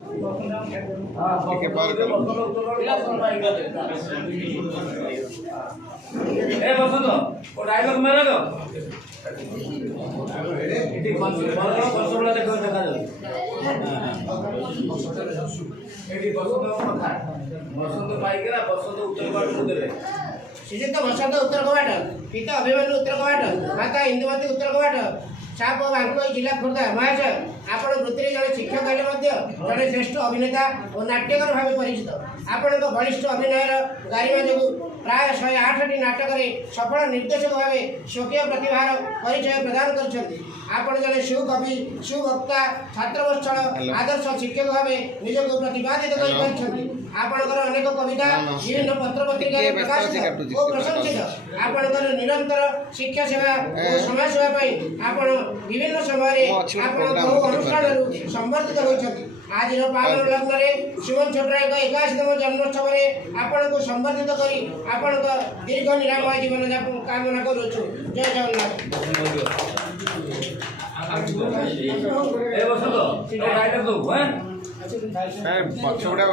ठीक बार कर ए बसंत ओ डायलॉग मार दो इति बसबला देखो देखा जाऊ एटी बसंत कथा बसंत पाइकरा बसंत उत्तर बाट को देले श्रीयुक्त बसंत उत्तर कवाट पिता अभिमन्यु उत्तर कवाट माता इंदुमती उत्तर कवाट साप बांकुई जिला खोर्धा महाराज आपण वृत्ति जड़े शिक्षक हेले जड़े श्रेष्ठ अभिनेता और नाट्यकर भाव परिचित आपण बलिष्ठ अभिनयर गारिमा जो प्राय 108टी नाटक सफल निर्देशक भाव स्वकीय प्रतिभार परिचय प्रदान कर जड़े सुकवि सुवक्ता छात्रवत्सल आदर्श शिक्षक भाव निजक प्रतिपादित आपणकर अनेक कविता विभिन्न पत्र पत्रिका प्रकाशित और प्रशंसित आपणकर निरंतर शिक्षा सेवा और समाज सेवा आपण विभिन्न समय बहु अनुष्ठान संवर्धित होती आज पावन लग्न सुमन छोटरा 81तम जन्मोत्सव आपण को संवर्धित करी आपण दीर्घ निरामय जीवन यापन कामना करूछु। जय जगन्नाथ। ए बसंत डायलॉग दो हैं पछोड़ा